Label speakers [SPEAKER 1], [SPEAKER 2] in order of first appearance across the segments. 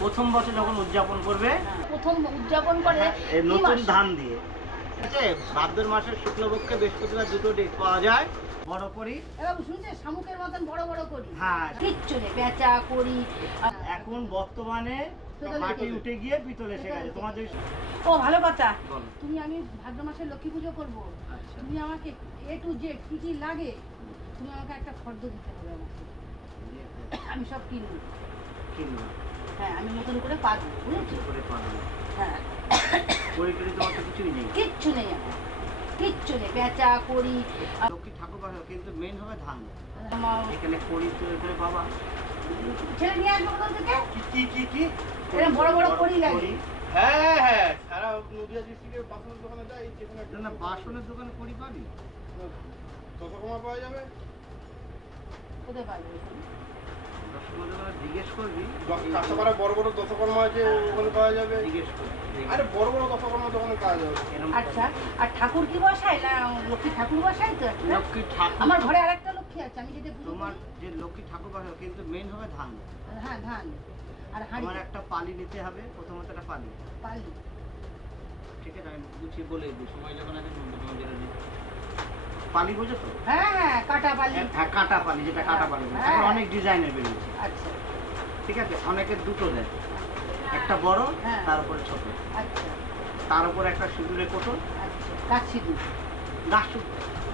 [SPEAKER 1] প্রথম বছর যখন উদযাপন করবে
[SPEAKER 2] প্রথম উদযাপন করে
[SPEAKER 1] এই নতুন ধান দিয়ে। আছে? ভাদ্র মাসের শুক্লপক্ষে বৃহস্পতিবার দুটো ডেট পাওয়া যায়। বড় করি।
[SPEAKER 2] এবার শুনছে শামুকের মতন বড় বড় করি।
[SPEAKER 1] হ্যাঁ।
[SPEAKER 2] কিচ্ছু নেই পেঁচা করি।
[SPEAKER 1] এখন বর্তমানে মাটি উঠে গিয়ে পিতল এসে গেছে তোমাদের
[SPEAKER 2] ও ভালো কথা। তুমি আমি ভাদ্র মাসে লক্ষ্মী পুজো করব।
[SPEAKER 1] আচ্ছা।
[SPEAKER 2] তুমি আমাকে এ টু জেড কি কি লাগে তুমি আমাকে একটা ফর্দ দিতে হবে আমাকে। আমি সব কিনবো।
[SPEAKER 1] কিনবো।
[SPEAKER 2] হ্যাঁ আমি নতুন করে
[SPEAKER 1] করে
[SPEAKER 2] হ্যাঁ।
[SPEAKER 1] করি টরি তোমার তো কিছুই নেই।
[SPEAKER 2] কিচ্ছু নেই আমার। কিচ্ছু নেই করি
[SPEAKER 1] লক্ষ্মী ঠাকুর পাবে কিন্তু মেন হবে ধান।
[SPEAKER 2] আমার
[SPEAKER 1] এখানে করি তৈরি করে পাবা।
[SPEAKER 2] ছেলে নিয়ে আসব কোথা থেকে?
[SPEAKER 1] কি কি কি কি?
[SPEAKER 2] এরকম বড় লাগে।
[SPEAKER 3] হ্যাঁ হ্যাঁ সারা নদিয়া ডিস্ট্রিক্টের বাসনের দোকানে যাই
[SPEAKER 1] না, বাসনের দোকানে করি পাবি?
[SPEAKER 3] কত কমা পাওয়া যাবে?
[SPEAKER 2] কোথায় পাবো?
[SPEAKER 1] দোকানে করবি?
[SPEAKER 3] কাঁচাপাড়া বড় বড় দশকর্মা আছে ওখানে পাওয়া যাবে।
[SPEAKER 1] জিজ্ঞেস করবি
[SPEAKER 3] আরে বড় বড় দশকর্মা দোকানে পাওয়া যাবে।
[SPEAKER 2] আচ্ছা আর ঠাকুর কি বসায় না লক্ষ্মী ঠাকুর বসাই তো
[SPEAKER 1] লক্ষ্মী ঠাকুর।
[SPEAKER 2] আমার ঘরে আরেকটা লক্ষ্মী আছে আমি যেটা
[SPEAKER 1] তোমার যে লক্ষ্মী ঠাকুর পাবে কিন্তু মেন হবে ধান।
[SPEAKER 2] হ্যাঁ ধান। আর হাঁড়ি।
[SPEAKER 1] তোমার একটা পালি নিতে হবে প্রথমত একটা পালি।
[SPEAKER 2] পালি।
[SPEAKER 1] ঠিক আছে আমি গুছিয়ে বলে দিই সময় যখন আছে তোমার যেটা পালি বোঝো তো?
[SPEAKER 2] হ্যাঁ হ্যাঁ কাটা পালি।
[SPEAKER 1] হ্যাঁ কাটা পালি যেটা কাটা পালি।
[SPEAKER 2] হ্যাঁ।
[SPEAKER 1] অনেক ডিজাইনের বেরিয়েছে।
[SPEAKER 2] আচ্ছা।
[SPEAKER 1] ঠিক আছে? অনেকে দুটো দেয় একটা বড়
[SPEAKER 2] হ্যাঁ।
[SPEAKER 1] তার উপরে ছোট।
[SPEAKER 2] আচ্ছা।
[SPEAKER 1] তার উপরে একটা সিঁদুরের কোটর
[SPEAKER 2] আচ্ছা। কাচ্ছি দিন
[SPEAKER 1] গাছ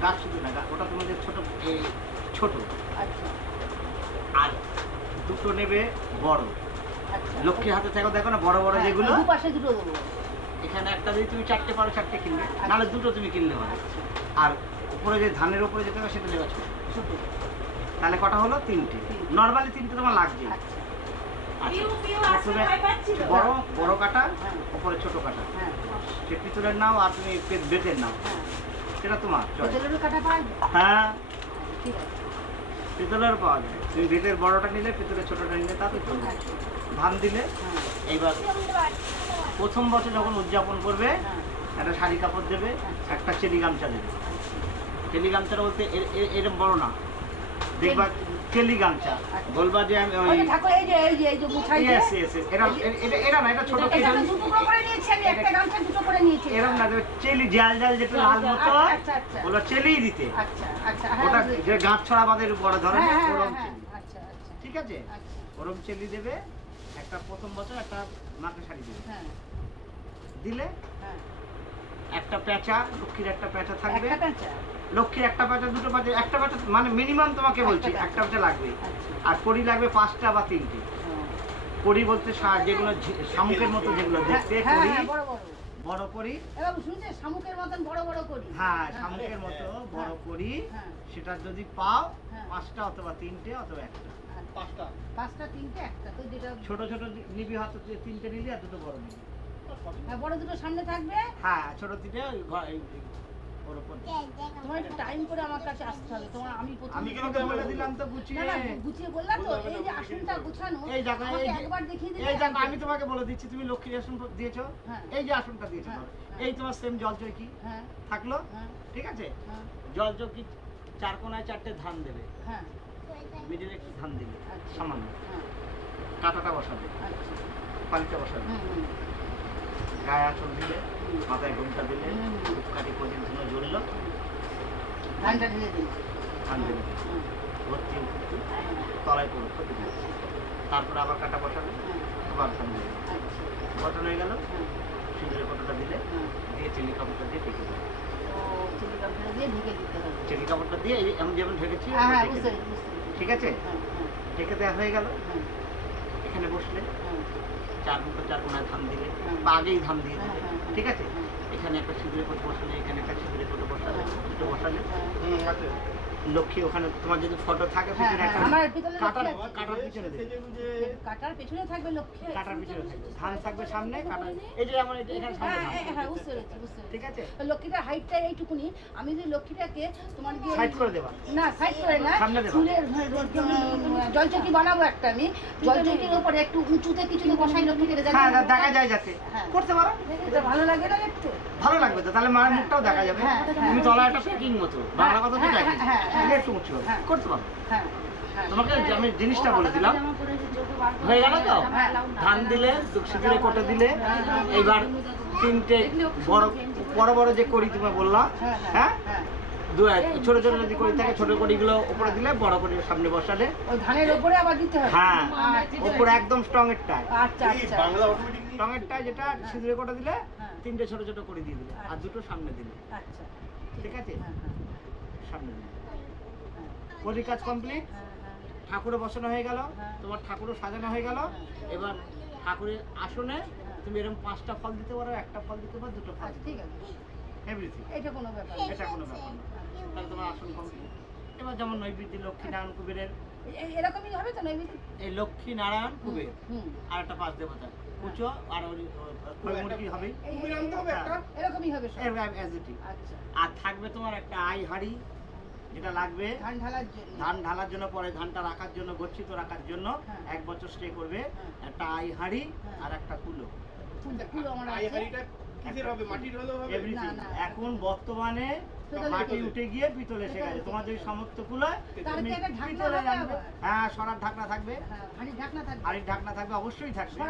[SPEAKER 1] গাছ শুধু না ওটা তোমাদের ছোট ছোট।
[SPEAKER 2] আচ্ছা।
[SPEAKER 1] আর দুটো নেবে বড়।
[SPEAKER 2] আচ্ছা।
[SPEAKER 1] লক্ষ্মী হাতে থাকো দেখো না বড় বড়
[SPEAKER 2] হ্যাঁ,
[SPEAKER 1] যেগুলো।
[SPEAKER 2] দুপাশে দুটো দেবো।
[SPEAKER 1] এখানে একটা যদি তুমি চারটে পারো চারটে কিনবে। নাহলে দুটো তুমি কিনলে
[SPEAKER 2] আচ্ছা।
[SPEAKER 1] আর উপরে যে ধানের উপরে যেতে হবে সেটা দেওয়া ছোট। তাহলে কটা হলো? তিনটে। নর্মালি তিনটে তোমার লাগছে
[SPEAKER 2] আচ্ছা
[SPEAKER 1] আচ্ছা। বড় বড় কাটা
[SPEAKER 2] হ্যাঁ।
[SPEAKER 1] উপরে ছোট কাটা।
[SPEAKER 2] হ্যাঁ।
[SPEAKER 1] সে পিতলের নাও আর তুমি বেতের নাও।
[SPEAKER 2] হ্যাঁ।
[SPEAKER 1] সেটা তোমার হ্যাঁ।
[SPEAKER 2] আচ্ছা,
[SPEAKER 1] পিতলের পাওয়া যায়। তুমি বেতের বড়টা নিলে পিতলের ছোটটা নিলে তাতে চলবে
[SPEAKER 2] আচ্ছা,
[SPEAKER 1] ধান দিলে
[SPEAKER 2] হ্যাঁ।
[SPEAKER 1] এইবার প্রথম বছর যখন উদযাপন করবে
[SPEAKER 2] হ্যাঁ।
[SPEAKER 1] একটা শাড়ি কাপড় দেবে একটা চেলি গামছা দেবে। চেলি গামছাটা বলতে এরম বড় না। দেখবা চেলি গামছা। বলবা যে আমি
[SPEAKER 2] ওই ঠাকুর এই যে এই যে এই যে মুছাই
[SPEAKER 1] ইয়েস ইয়েস এটা এটা এটা না এটা ছোট
[SPEAKER 2] এটা তো দুটো করে নিয়েছি আমি একটা গামছা দুটো করে নিয়েছি।
[SPEAKER 1] এরকম না চেলি জাল জাল যেটা লাল মতো
[SPEAKER 2] আচ্ছা, আচ্ছা, আচ্ছা।
[SPEAKER 1] বলবা চেলিই দিতে।
[SPEAKER 2] আচ্ছা আচ্ছা হ্যাঁ
[SPEAKER 1] ওটা। যে গাছ ছড়া বাঁধের বড় ধরনের
[SPEAKER 2] হ্যাঁ, আচ্ছা আচ্ছা।
[SPEAKER 1] ঠিক আছে?
[SPEAKER 2] আচ্ছা।
[SPEAKER 1] ওরম চেলি দেবে একটা প্রথম বছর একটা মাকে শাড়ি দেবে।
[SPEAKER 2] হ্যাঁ।
[SPEAKER 1] দিলে?
[SPEAKER 2] হ্যাঁ।
[SPEAKER 1] একটা প্যাঁচা লক্ষ্মীর একটা প্যাঁচা থাকবে। লক্ষ্মীর একটা প্যাঁচা দুটো প্যাঁচা একটা প্যাঁচা মানে মিনিমাম তোমাকে বলছি
[SPEAKER 2] একটা
[SPEAKER 1] প্যাঁচা লাগবে।
[SPEAKER 2] আচ্ছা।
[SPEAKER 1] আর কড়ি লাগবে পাঁচটা বা তিনটে।
[SPEAKER 2] হ্যাঁ।
[SPEAKER 1] কড়ি বলতে যেগুলো শামুকের মতো যেগুলো দেখতে
[SPEAKER 2] হ্যাঁ
[SPEAKER 1] কড়ি
[SPEAKER 2] হ্যাঁ বড়
[SPEAKER 1] কড়ি।
[SPEAKER 2] এবার শুনছে শামুকের মতন বড় বড় করি
[SPEAKER 1] হ্যাঁ শামুকের মতো বড়
[SPEAKER 2] হ্যাঁ, হ্যাঁ।
[SPEAKER 1] সেটা যদি পাও
[SPEAKER 2] হ্যাঁ।
[SPEAKER 1] পাঁচটা অথবা তিনটে অথবা একটা।
[SPEAKER 2] আচ্ছা।
[SPEAKER 3] পাঁচটা।
[SPEAKER 2] পাঁচটা তিনটে একটা। তো যেটা
[SPEAKER 1] ছোট ছোট নিবি হয়তো তিনটে নিলি আর দুটো বড় নিবি।
[SPEAKER 2] হ্যাঁ বড় দুটো সামনে থাকবে?
[SPEAKER 1] হ্যাঁ ছোট ওর উপর
[SPEAKER 2] তোমার একটু টাইম করে আমার কাছে আসতে হবে। তোমার আমি প্রথম
[SPEAKER 1] আমি তোমাকে বলে দিলাম তো গুছিয়ে।
[SPEAKER 2] না না গুছিয়ে বললা তো। এই যে আসনটা গুছানো
[SPEAKER 1] এই দেখো এই
[SPEAKER 2] একবার দেখিয়ে দিলে
[SPEAKER 1] এই দেখো আমি তোমাকে বলে দিচ্ছি তুমি লক্ষ্মীর আসন দিয়েছ।
[SPEAKER 2] হ্যাঁ।
[SPEAKER 1] এই যে আসনটা দিয়েছ
[SPEAKER 2] হ্যাঁ। হ্যাঁ।
[SPEAKER 1] এই তোমার সেম জল চৈকি
[SPEAKER 2] হ্যাঁ।
[SPEAKER 1] থাকল?
[SPEAKER 2] হ্যাঁ।
[SPEAKER 1] ঠিক আছে? জল চৌকি চার কোনায় চারটে ধান দেবে।
[SPEAKER 2] হ্যাঁ।
[SPEAKER 1] মিডিলে একটু ধান দিবে
[SPEAKER 2] আচ্ছা।
[SPEAKER 1] সামান্য। কাঁটাটা বসাবে
[SPEAKER 2] আচ্ছা।
[SPEAKER 1] পালিটা বসাবে। গায়ে আঁচল দিলে মাথায় ঘুমটা দিলে। ধূপকাঠি পর্যন্ত জ্বললো।
[SPEAKER 2] ধানটা ঢেলে
[SPEAKER 1] ভর্তি তলায় পড়ে ক্ষতি দিলে আবার কাটা বসাবে। আবার
[SPEAKER 2] আচ্ছা
[SPEAKER 1] বসানো হয়ে গেল। সিঁদুরের কতটা দিলে। দিয়ে চিলি কাপড়টা দিয়ে ঢেকে দেবে
[SPEAKER 2] চিলি
[SPEAKER 1] কাপড়টা দিয়ে আমি যেমন ঢেকেছি
[SPEAKER 2] হ্যাঁ হ্যাঁ।
[SPEAKER 1] ঠিক আছে?
[SPEAKER 2] হ্যাঁ
[SPEAKER 1] ঢেকে দেওয়া হয়ে গেল। এখানে বসলে। চার ঘণ্টা চার কোনায় ধান দিলে। বা আগেই ধান দিয়ে
[SPEAKER 2] হ্যাঁ,
[SPEAKER 1] দিলে।
[SPEAKER 2] হ্যাঁ।
[SPEAKER 1] ঠিক আছে? এখানে একটা শিবিরে কোট বসালে এখানে একটা শিবিরের কোট বসালে
[SPEAKER 2] হ্যাঁ।
[SPEAKER 1] দুটো বসালে।
[SPEAKER 3] আছে।
[SPEAKER 1] লক্ষ্মী ওখানে তোমার যদি ফটো থাকে
[SPEAKER 2] হ্যাঁ,
[SPEAKER 1] পিছনে একটা
[SPEAKER 2] হ্যাঁ, আমার পিতলের
[SPEAKER 1] কাটার। কাটার পিছনে
[SPEAKER 2] কাটার পেছনে থাকবে লক্ষ্মী
[SPEAKER 1] কাটার পিছনে থাকবে। ধান থাকবে সামনে কাটার এই যে আমার এটা- এখানে সামনে
[SPEAKER 2] হ্যাঁ হ্যাঁ, হ্যাঁ বুঝতে পেরেছি বুঝতে
[SPEAKER 1] ঠিক আছে?
[SPEAKER 2] তো লক্ষ্মীটার হাইটটা এইটুকুনি। আমি যদি লক্ষ্মীটাকে তোমার কি
[SPEAKER 1] সাইড করে দেবা।
[SPEAKER 2] না সাইড করে না
[SPEAKER 1] সামনে দেবা।
[SPEAKER 2] চুলের জলচকি বানাবো একটা আমি। জলচকির উপরে একটু উঁচুতে কিছু বসাই
[SPEAKER 1] হ্যাঁ দেখা যায় যাতে।
[SPEAKER 2] হ্যাঁ।
[SPEAKER 1] করতে পারো।
[SPEAKER 2] এটা ভালো লাগে না দেখতে
[SPEAKER 1] ভালো লাগবে তো তাহলে মায়ের মুখটাও দেখা যাবে
[SPEAKER 2] হ্যাঁ, হ্যাঁ।
[SPEAKER 1] তুমি তলায় একটা প্যাকিং মতো বাংলা কথা তো
[SPEAKER 2] হ্যাঁ,
[SPEAKER 1] প্যাকিং
[SPEAKER 2] হ্যাঁ, হ্যাঁ।
[SPEAKER 1] একটু উঁচু।
[SPEAKER 2] হ্যাঁ।
[SPEAKER 1] করতে পারো
[SPEAKER 2] হ্যাঁ হ্যাঁ।
[SPEAKER 1] তোমাকে আমি জিনিসটা বলে দিলাম
[SPEAKER 2] করে-
[SPEAKER 1] হয়ে গেল তো
[SPEAKER 2] হ্যাঁ।
[SPEAKER 1] ধান দিলে সিঁদুরে কোটে দিলে এইবার তিনটে বড় বড় বড় যে করি তুমি বললা
[SPEAKER 2] হ্যাঁ,
[SPEAKER 1] হ্যাঁ
[SPEAKER 2] হ্যাঁ।
[SPEAKER 1] দু ছোট ছোট যদি করি থাকে ছোট কড়িগুলো উপরে দিলে বড় কড়ির সামনে বসালে
[SPEAKER 2] ওই ধানের ওপরে আবার দিতে হবে
[SPEAKER 1] হ্যাঁ উপরে একদম স্ট্রং এর টাই
[SPEAKER 2] আচ্ছা আচ্ছা
[SPEAKER 3] বাংলা অটোমেটিক
[SPEAKER 1] স্ট্রং এর টাই যেটা সিঁদুরে কোটে দিলে
[SPEAKER 2] হ্যাঁ।
[SPEAKER 1] তিনটে ছোট ছোট করে দিয়ে দিলে আর দুটো সামনে দিলে।
[SPEAKER 2] আচ্ছা।
[SPEAKER 1] ঠিক আছে?
[SPEAKER 2] হ্যাঁ হ্যাঁ।
[SPEAKER 1] সামনে দিলে।
[SPEAKER 2] হ্যাঁ,
[SPEAKER 1] কাজ কমপ্লিট। ঠাকুরে বসানো হয়ে গেল
[SPEAKER 2] হ্যাঁ।
[SPEAKER 1] তোমার ঠাকুরও সাজানো হয়ে গেল। এবার ঠাকুরের আসনে তুমি এরকম পাঁচটা ফল দিতে পারো একটা ফল দিতে পারো দুটো ফল
[SPEAKER 2] আচ্ছা ঠিক আছে।
[SPEAKER 1] এভরিথিং
[SPEAKER 2] এটা কোনো ব্যাপার
[SPEAKER 1] এটা কোনো ব্যাপার না। তাহলে তোমার আসন কমপ্লিট এবার যেমন নৈবেদ্য লক্ষ্মী নারায়ণ কুবেরের
[SPEAKER 2] এরকমই হবে তো নৈবেদ্য?
[SPEAKER 1] এই লক্ষ্মী নারায়ণ কুবের আর একটা পাঁচ দেবতা। পুজো আর ওই মুরগি হবে।
[SPEAKER 3] কুমির আনতে হবে একটা?
[SPEAKER 2] এরকমই হবে সব।
[SPEAKER 1] অ্যাজ ইট
[SPEAKER 2] আচ্ছা।
[SPEAKER 1] আর থাকবে তোমার একটা আই হাড়ি যেটা লাগবে
[SPEAKER 2] ধান ঢালার জন্য।
[SPEAKER 1] ধান ঢালার জন্য পরে ধানটা রাখার জন্য গচ্ছিত রাখার জন্য
[SPEAKER 2] হ্যাঁ।
[SPEAKER 1] এক বছর স্টে করবে।
[SPEAKER 2] হ্যাঁ।
[SPEAKER 1] একটা আই হাড়ি
[SPEAKER 2] হ্যাঁ।
[SPEAKER 1] আর একটা কুলো।
[SPEAKER 2] ফুল আমার
[SPEAKER 3] আই হাড়িটা কিসের হবে? মাটির হলেও হবে?
[SPEAKER 1] এখন বর্তমানে মাটি উঠে গিয়ে পিতল এসে গেছে। তোমার যদি সামর্থ্য কুলো তুমি
[SPEAKER 2] কি একটা ঢাকনা
[SPEAKER 1] পিতলে
[SPEAKER 2] হবে?
[SPEAKER 1] হ্যাঁ সরার ঢাকনা থাকবে।
[SPEAKER 2] হ্যাঁ ঢাকনা থাকবে।
[SPEAKER 1] হাড়ির ঢাকনা থাকবে অবশ্যই থাকবে।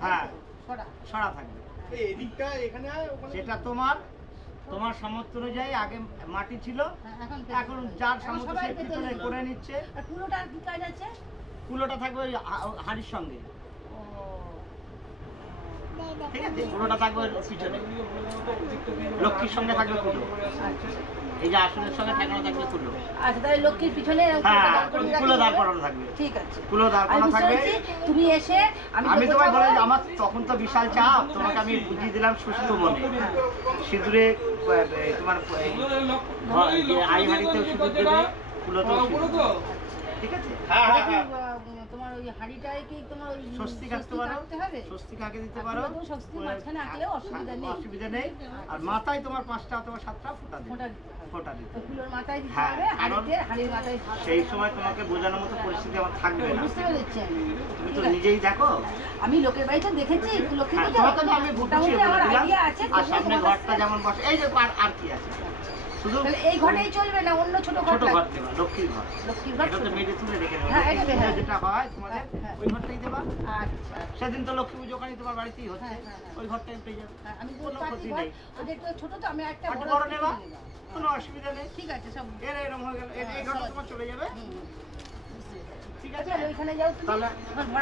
[SPEAKER 1] হ্যাঁ। সরা। থাকবে।
[SPEAKER 3] এই এদিকটা এখানে হয় ওখানে
[SPEAKER 1] সেটা তোমার তোমার সামর্থ্য অনুযায়ী আগে মাটি ছিল।
[SPEAKER 2] হ্যাঁ, এখন
[SPEAKER 1] এখন যার সামর্থ্য সে
[SPEAKER 2] পিতলে
[SPEAKER 1] করে নিচ্ছে। কুলোটা থাকবে ওই হা- হাড়ির সঙ্গে। ঠিক আছে কুলোটা থাকবে পিছনে। লক্ষ্মীর সঙ্গে থাকবে কুলো এই যে আসনের সঙ্গে ঠেকানো থাকবে কুলো
[SPEAKER 2] আচ্ছা তাহলে লক্ষ্মীর পিছনে
[SPEAKER 1] হ্যাঁ
[SPEAKER 2] দাঁড়
[SPEAKER 1] কুলো দাঁড় করানো থাকবে।
[SPEAKER 2] ঠিক আছে।
[SPEAKER 1] কুলো দাঁড় করানো থাকবে।
[SPEAKER 2] তুমি এসে আমি
[SPEAKER 1] তোমায়। বলে আমার তখন তো বিশাল চাপ তোমাকে আমি বুঝিয়ে দিলাম সুস্থ মনে। সিঁদুরে তোমার আই হাড়িতেও সিঁদুর দেবে কুলোতেও। ঠিক আছে?
[SPEAKER 2] ওই হাঁড়িটায় কি তোমার ওই
[SPEAKER 1] পারো? দিতে পারো?
[SPEAKER 2] মাঝখানে অসুবিধা নেই।
[SPEAKER 1] অসুবিধা নেই। আর মাথায় তোমার পাঁচটা অথবা সাতটা ফোঁটা
[SPEAKER 2] দিতে
[SPEAKER 1] ফোঁটা দিতে
[SPEAKER 2] ওই মাথায় দিতে
[SPEAKER 1] হ্যাঁ,
[SPEAKER 2] হবে হাঁড়িতে হাঁড়ির মাথায়
[SPEAKER 1] সেই সময় তোমাকে বোঝানোর মতো পরিস্থিতি আমার থাকবে না।
[SPEAKER 2] বুঝতে পেরেছি
[SPEAKER 1] তুমি তো নিজেই দেখো।
[SPEAKER 2] আমি লোকের বাড়িতে দেখেছি
[SPEAKER 1] হ্যাঁ, আমি
[SPEAKER 2] আমার আইডিয়া আছে
[SPEAKER 1] আর সামনে ঘরটা যেমন বসে এই যে আর কি আছে? শুধু?
[SPEAKER 2] এই ঘরেই চলবে না? অন্য ছোট ঘর
[SPEAKER 1] ছোট ঘর দেবা লক্ষ্মীর ঘর।
[SPEAKER 2] লক্ষ্মীর ঘর
[SPEAKER 1] তো মেয়েদের তুলে রেখে দেবা।
[SPEAKER 2] হ্যাঁ, এটা হ্যাঁ।
[SPEAKER 1] যেটা হয় তোমাদের
[SPEAKER 2] হ্যাঁ, হ্যাঁ।
[SPEAKER 1] ওই ঘরটাই দেবা।
[SPEAKER 2] আচ্ছা।
[SPEAKER 1] সেদিন তো লক্ষ্মী পুজো ওখানে তোমার বাড়িতেই হচ্ছে।
[SPEAKER 2] হ্যাঁ, হ্যাঁ, হ্যাঁ।
[SPEAKER 1] ওই ঘরটাই পেয়ে যাবে।
[SPEAKER 2] আমি
[SPEAKER 1] কোনো ক্ষতি নেই।
[SPEAKER 2] ওদের একটু ছোট তো আমি একটা বড়
[SPEAKER 1] নেবা।
[SPEAKER 2] কোনো
[SPEAKER 1] অসুবিধা নেই।
[SPEAKER 2] ঠিক আছে সব।
[SPEAKER 1] এর এরকম হয়ে গেল। এই ঘরটা তোমার চলে যাবে
[SPEAKER 2] হুম, হুম। বুঝতে পেরেছি।
[SPEAKER 1] ঠিক
[SPEAKER 2] আচ্ছা
[SPEAKER 1] আছে?
[SPEAKER 2] ওইখানে যাও তুমি।
[SPEAKER 1] তাহলে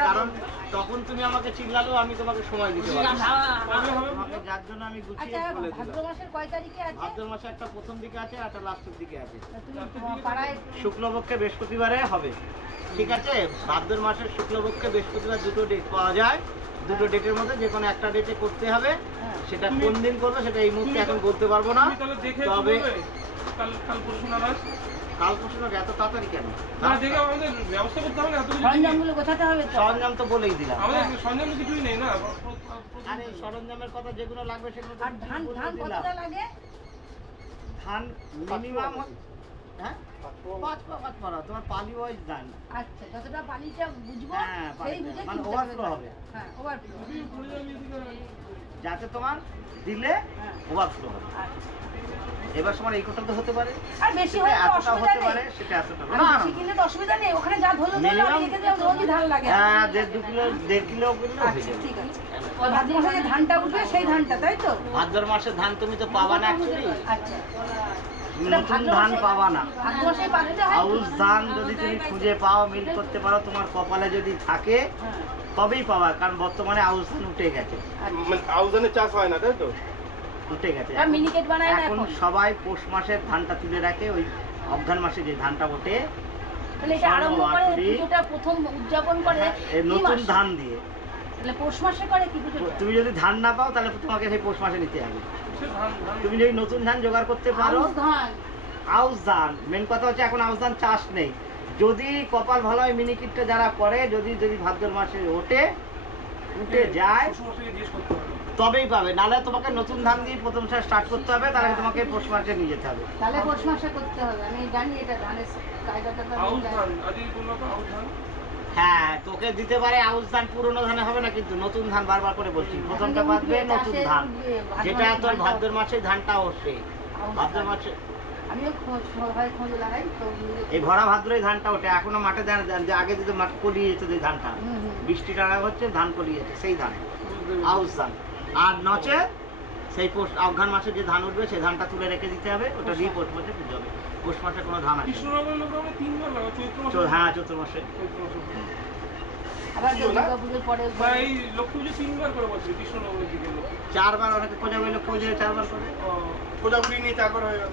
[SPEAKER 1] কারণ তখন তুমি আমাকে চিল্লালেও আমি তোমাকে সময় দিতে পারব যার জন্য আমি গুছিয়ে
[SPEAKER 2] আচ্ছা
[SPEAKER 1] বলে
[SPEAKER 2] ভাদ্র মাসের কয় তারিখে আছে?
[SPEAKER 1] ভাদ্র মাসে একটা প্রথম দিকে আছে আর একটা লাস্টের দিকে আছে।
[SPEAKER 2] পাড়ায়
[SPEAKER 1] শুক্লপক্ষে বৃহস্পতিবারে হবে। ঠিক আছে? ভাদ্র মাসের শুক্লপক্ষে বৃহস্পতিবার দুটো ডেট পাওয়া যায়। দুটো ডেটের মধ্যে যে কোনো একটা ডেটে করতে হবে।
[SPEAKER 2] হ্যাঁ।
[SPEAKER 1] সেটা কোন দিন করবে সেটা এই মুহূর্তে এখন বলতে পারব না। তবে?
[SPEAKER 4] কাল কাল পরশু নাগাদ
[SPEAKER 1] কাল পরশু না এত তাড়াতাড়ি কেন?
[SPEAKER 4] না দেখে আমাদের ব্যবস্থা করতে হবে না এত
[SPEAKER 2] সরঞ্জামগুলো হবে
[SPEAKER 1] সরঞ্জাম তো বলেই দিলাম।
[SPEAKER 4] আমাদের সরঞ্জাম কিছুই নেই না।
[SPEAKER 1] আরে সরঞ্জামের কথা যেগুলো লাগবে সেগুলো
[SPEAKER 2] আর ধান ধান। কতটা লাগে?
[SPEAKER 1] ধান মিনিমাম হ্যাঁ? পাঁচ পা পাঁচ পারা তোমার পালি ওয়াইজ ধান
[SPEAKER 2] আচ্ছা যতটা পানিটা বুঝব
[SPEAKER 1] হ্যাঁ,
[SPEAKER 2] সেই বুঝে
[SPEAKER 1] মানে
[SPEAKER 2] হবে। হ্যাঁ ওভারফ্লো
[SPEAKER 1] যাতে তোমার দিলে
[SPEAKER 2] হ্যাঁ।
[SPEAKER 1] ওভারফ্লো হবে।
[SPEAKER 2] আচ্ছা।
[SPEAKER 1] এবার সময় এই কোটা তো হতে পারে।
[SPEAKER 2] আর বেশি
[SPEAKER 1] সেটা
[SPEAKER 2] হলে তো অসুবিধা
[SPEAKER 1] হতে পারে
[SPEAKER 2] নেই
[SPEAKER 1] সেটা এতটা হবে। না
[SPEAKER 2] বেশি কিনলে তো অসুবিধা নেই। ওখানে যা ধরলো ধরলো আমি রেখে রোজই ধান লাগে।
[SPEAKER 1] হ্যাঁ দেড় দু কিলো দেড় কিলো কিলো
[SPEAKER 2] আচ্ছা ঠিক আছে। ভাদ্র মাসে যে ধানটা উঠবে সেই ধানটা তাই তো?
[SPEAKER 1] ভাদ্র মাসের ধান তুমি তো পাবা না অ্যাকচুয়ালি
[SPEAKER 2] আচ্ছা।
[SPEAKER 1] নতুন ধান পাবা না।
[SPEAKER 2] হয়।
[SPEAKER 1] আউশ ধান যদি তুমি খুঁজে পাও মিল করতে পারো তোমার কপালে যদি থাকে
[SPEAKER 2] হ্যাঁ
[SPEAKER 1] তবেই পাবা কারণ বর্তমানে আউশ ধান উঠে গেছে।
[SPEAKER 3] মানে আউজানে চাষ হয় না তাই তো?
[SPEAKER 1] উঠে গেছে।
[SPEAKER 2] আর মিনিকেট বানায় না
[SPEAKER 1] এখন সবাই পৌষ মাসের ধানটা তুলে রাখে ওই অঘ্রান মাসে যে ধানটা ওঠে
[SPEAKER 2] তাহলে এটা আরম্ভ করে পুজোটা প্রথম উদযাপন করে
[SPEAKER 1] এই
[SPEAKER 2] কি
[SPEAKER 1] নতুন ধান দিয়ে।
[SPEAKER 2] তাহলে পৌষ মাসে করে কি
[SPEAKER 1] তুমি যদি ধান না পাও তাহলে তোমাকে সেই পৌষ মাসে নিতে হবে। তুমি যদি নতুন ধান জোগাড় করতে পারো
[SPEAKER 2] আউশ ধান।
[SPEAKER 1] মেন কথা হচ্ছে এখন আউশ ধান চাষ নেই। যদি কপাল ভালো হয় মিনিকিটটা যারা করে যদি যদি ভাদ্র মাসে ওঠে উঠে যায় তবেই পাবে। নাহলে তোমাকে নতুন ধান দিয়ে প্রথম সার স্টার্ট করতে হবে তাহলে তোমাকে পৌষ মাসে নিয়ে যেতে হবে।
[SPEAKER 2] তাহলে পৌষ মাসে করতে হবে। আমি জানি এটা ধানের কায়দাটা
[SPEAKER 1] হ্যাঁ তোকে দিতে পারে আউশ ধান পুরনো ধানে হবে না কিন্তু নতুন ধান বারবার করে বলছি। প্রথমটা বাঁধবে নতুন ধান। যেটা তোর ভাদ্র মাসে ধানটা ওঠে ভাদ্র মাসে এই ভরা ভাদ্রই ধানটা ওঠে। এখনও মাঠে যে আগে যদি মাঠ কলিয়ে যেত যে ধানটা। বৃষ্টি টানা হচ্ছে ধান কলিয়েছে সেই ধান। আউশ ধান। আর নচে সেই পোষ অঘ্রান মাসে যে ধান উঠবে সেই ধানটা তুলে রেখে দিতে হবে ওটা দিয়ে পৌষ মাসে পুজো হবে। পৌষ মাসে কোনো ধান আসে হ্যাঁ চতুর মাসে?
[SPEAKER 4] চৈত্র মাসে।
[SPEAKER 2] আবার
[SPEAKER 3] কি হলো?
[SPEAKER 2] দুর্গা পুজোর পরে
[SPEAKER 4] বা এই লক্ষ্মী পুজো
[SPEAKER 1] চারবার অনেকে কোজা বলে কোজে চারবার করে।
[SPEAKER 4] ও,
[SPEAKER 3] কোজাগুড়ি নিয়ে চারবার হয়ে গেল।